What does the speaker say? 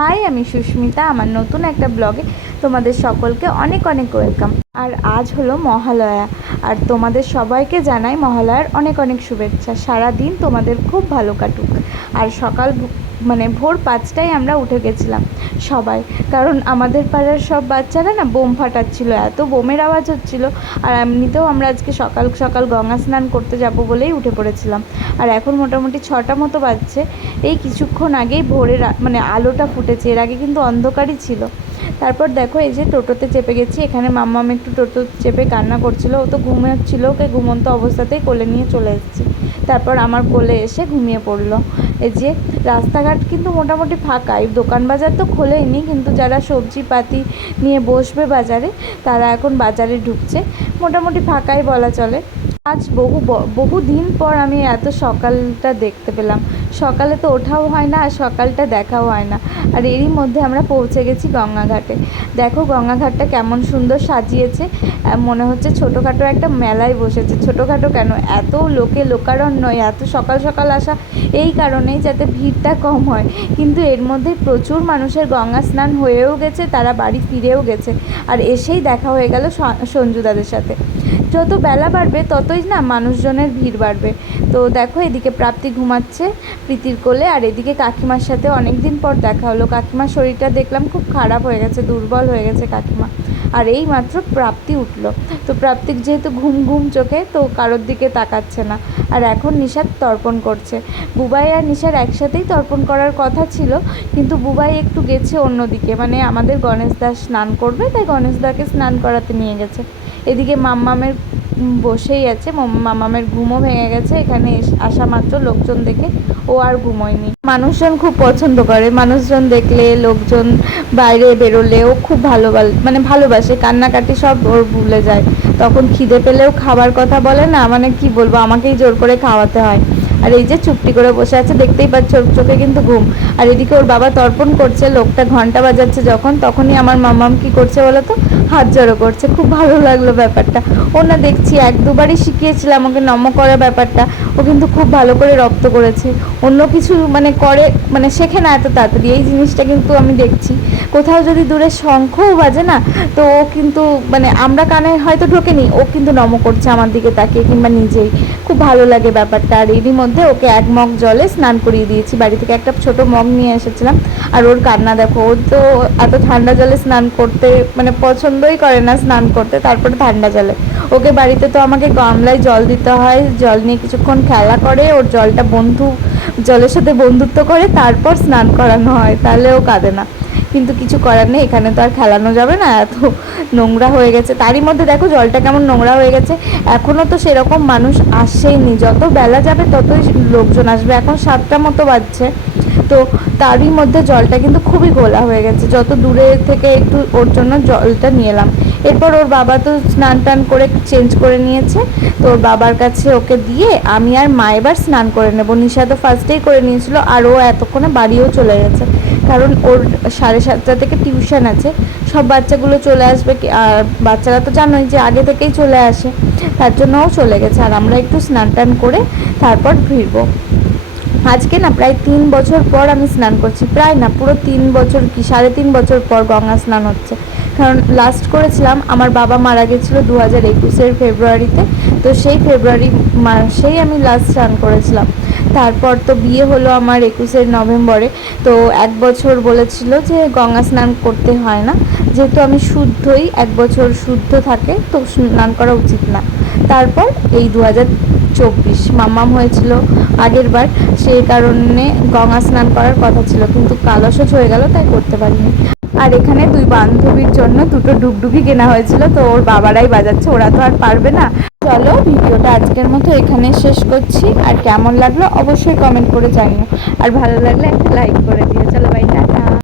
High, আমি সুস্মিতা, আমার নতুন একটা ব্লগে তোমাদের সকলকে অনেক অনেক ওয়েলকাম। আর আজ হলো মহালয়া, আর তোমাদের সবাইকে জানাই মহালয়ার অনেক অনেক শুভেচ্ছা। সারা দিন তোমাদের খুব ভালো কাটুক। আর সকাল মানে ভোর পাঁচটায় আমরা উঠে গেছিলাম সবাই। কারণ আমাদের পাড়ার সব বাচ্চারা না বোম ফাটাচ্ছিল, এত বোমের আওয়াজ হচ্ছিল। আর এমনিতেও আমরা আজকে সকাল সকাল গঙ্গা স্নান করতে যাব বলেই উঠে পড়েছিলাম। আর এখন মোটামুটি ছটা মতো বাজছে। এই কিছুক্ষণ আগেই ভোরের মানে আলোটা ফুটেছে, এর আগে কিন্তু অন্ধকারই ছিল। তারপর দেখো এই যে টোটোতে চেপে গেছি, এখানে মাম্মাম একটু টোটো চেপে কান্না করছিল। ও তো ঘুমাচ্ছিল, ওকে ঘুমন্ত অবস্থাতেই কোলে নিয়ে চলে এসেছি। তারপর আমার কোলে এসে ঘুমিয়ে পড়ল। এই যে রাস্তাঘাট কিন্তু মোটামুটি ফাঁকাই দোকান বাজার তো খোলেইনি, কিন্তু যারা সবজিপাতি নিয়ে বসবে বাজারে, তারা এখন বাজারে ঢুকছে। মোটামুটি ফাঁকাই বলা চলে। আজ বহু বহু দিন পর আমি এত সকালটা দেখতে পেলাম। সকালে তো ওঠাও হয় না আর সকালটা দেখাও হয় না। আর এরই মধ্যে আমরা পৌঁছে গেছি গঙ্গাঘাটে। দেখো গঙ্গাঘাটটা কেমন সুন্দর সাজিয়েছে। মনে হচ্ছে ছোটোখাটো একটা মেলায় বসেছে। ছোটোখাটো কেন? এত লোকে লোকারণ্য, এত সকাল সকাল আসা, এই কারণেই যাতে ভিড়টা কম হয়। কিন্তু এর মধ্যে প্রচুর মানুষের গঙ্গা স্নান হয়েও গেছে, তারা বাড়ি ফিরেও গেছে। আর এসেই দেখা হয়ে গেল সঞ্জুদাদের সাথে। যত বেলা বাড়বে, ততই না মানুষজনের ভিড় বাড়বে। তো দেখো, এদিকে প্রাপ্তি ঘুমাচ্ছে প্রীতির কোলে, আর এদিকে কাকিমার সাথে অনেক দিন পর দেখা হলো। কাকিমার শরীরটা দেখলাম খুব খারাপ হয়ে গেছে, দুর্বল হয়ে গেছে কাকিমা। আর এই মাত্র প্রাপ্তি উঠল। তো প্রাপ্তিক যেহেতু ঘুম ঘুম চোখে, তো কারোর দিকে তাকাচ্ছে না। আর এখন নিশাদ তর্পণ করছে। বুবাই আর নিশার একসাথেই তর্পণ করার কথা ছিল, কিন্তু বুবাই একটু গেছে অন্যদিকে। মানে আমাদের গণেশ দাস স্নান করবে, তাই গণেশ দাকে স্নান করাতে নিয়ে গেছে। এদিকে মাম্মামের বসেই আছে, মাম- মামামের ঘুমও ভেঙে গেছে, এখানে আসা মাত্র লোকজন দেখে ও আর ঘুমোয়নি। মানুষজন খুব পছন্দ করে, মানুষজন দেখলে, লোকজন বাইরে বেরোলে ও খুব ভালো মানে ভালোবাসে, কান্নাকাটি সব ওর ভুলে যায়। তখন খিদে পেলেও খাবার কথা বলে না মানে কি বলব, আমাকেই জোর করে খাওয়াতে হয়। আর এই যে চুপটি করে বসে আছে, দেখতেই পাচ্ছ ওর চোখে কিন্তু ঘুম। আর এদিকে ওর বাবা তর্পণ করছে, লোকটা ঘণ্টা বাজাচ্ছে যখন, তখনই আমার মামাম কি করছে বলো তো? হাত জড়ো করছে। খুব ভালো লাগল ব্যাপারটা। ও না দেখছি, এক দুবারই শিখিয়েছিলাম ওকে নম করার ব্যাপারটা। ও কিন্তু খুব ভালো করে রপ্ত করেছে। অন্য কিছু মানে করে মানে শেখে না এত তাড়াতাড়ি। এই জিনিসটা কিন্তু আমি দেখছি। কোথাও যদি দূরে শঙ্খও বাজে না, তো ও কিন্তু মানে আমরা কানে হয়তো ঢোকেনি, ও কিন্তু নম করছে আমার দিকে তাকিয়ে কিংবা নিজেই। খুব ভালো লাগে ব্যাপারটা। আর এরই মধ্যে ওকে এক মগ জলে স্নান করিয়ে দিয়েছি। বাড়ি থেকে একটা ছোট মগ নিয়ে এসেছিলাম। আর ওর কান্না দেখো ওর তো এত ঠান্ডা জলে স্নান করতে মানে পছন্দই করে না স্নান করতে, তারপরে ঠান্ডা জলে। ওকে বাড়িতে তো আমাকে গামলায় জল দিতে হয়, জল নিয়ে কিছুক্ষণ খেলা করে, ওর জলটা বন্ধু, জলের সাথে বন্ধুত্ব করে তারপর স্নান করানো হয়, তাহলে ও কাঁদে না। কিন্তু কিছু করার নেই, এখানে তো আর খেলানো যাবে না, এত নোংরা হয়ে গেছে। তারই মধ্যে দেখো জলটা কেমন নোংরা হয়ে গেছে। এখনও তো সেরকম মানুষ আসেইনি যত বেলা যাবে ততই লোকজন আসবে, এখন সাতটা মতো বাজছে। তো তারই মধ্যে জলটা কিন্তু খুবই গোলা হয়ে গেছে। যত দূরে থেকে একটু ওর জন্য জলটা নিয়ে এলাম। এরপর ওর বাবা তো স্নান টান করে চেঞ্জ করে নিয়েছে। তো ওর বাবার কাছে ওকে দিয়ে আমি আর মা এবার স্নান করে নেব। নিশা তো ফার্স্টেই করে নিয়েছিল, আর ও এতক্ষণে বাড়িও চলে গেছে। কারণ ওর সাড়ে সাতটা থেকে টিউশন আছে। সব বাচ্চাগুলো চলে আসবে আর বাচ্চারা তো জানোই যে আগে থেকেই চলে আসে। তার জন্য ও চলে গেছে, আর আমরা একটু স্নান টান করে তারপর ফিরবো। আজকে না প্রায় তিন বছর পর আমি স্নান করছি। প্রায় না, পুরো তিন বছর কি, সাড়ে তিন বছর পর গঙ্গা স্নান হচ্ছে। কারণ লাস্ট করেছিলাম, আমার বাবা মারা গেছিল দু হাজার একুশের ফেব্রুয়ারিতে। তো সেই ফেব্রুয়ারি মাসেই আমি লাস্ট স্নান করেছিলাম। তারপর তো বিয়ে হলো আমার একুশের নভেম্বরে। তো এক বছর বলেছিল যে গঙ্গা স্নান করতে হয় না। যেহেতু আমি শুদ্ধই এক বছর শুদ্ধ থাকে, তো স্নান করা উচিত না। তারপর এই দু হাজার চব্বিশ মাম্মাম হয়েছিল আগের বার। সেই কারণে গঙ্গা স্নান করার কথা ছিল, কিন্তু কালসজ হয়ে গেল, তাই করতে পারিনি। আর এখানে দুই বান্ধবীর জন্য দুটো ডুগডুগি কেনা হয়েছিল, তো ওর বাবারাই বাজাচ্ছে, ওরা তো আর পারবে না। চলো, ভিডিওটা আজকের মতো এখানে শেষ করছি। আর কেমন লাগল অবশ্যই কমেন্ট করে জানিও। আর ভালো লাগলে একটা লাইক করে দিও। চলো বাই টাটা।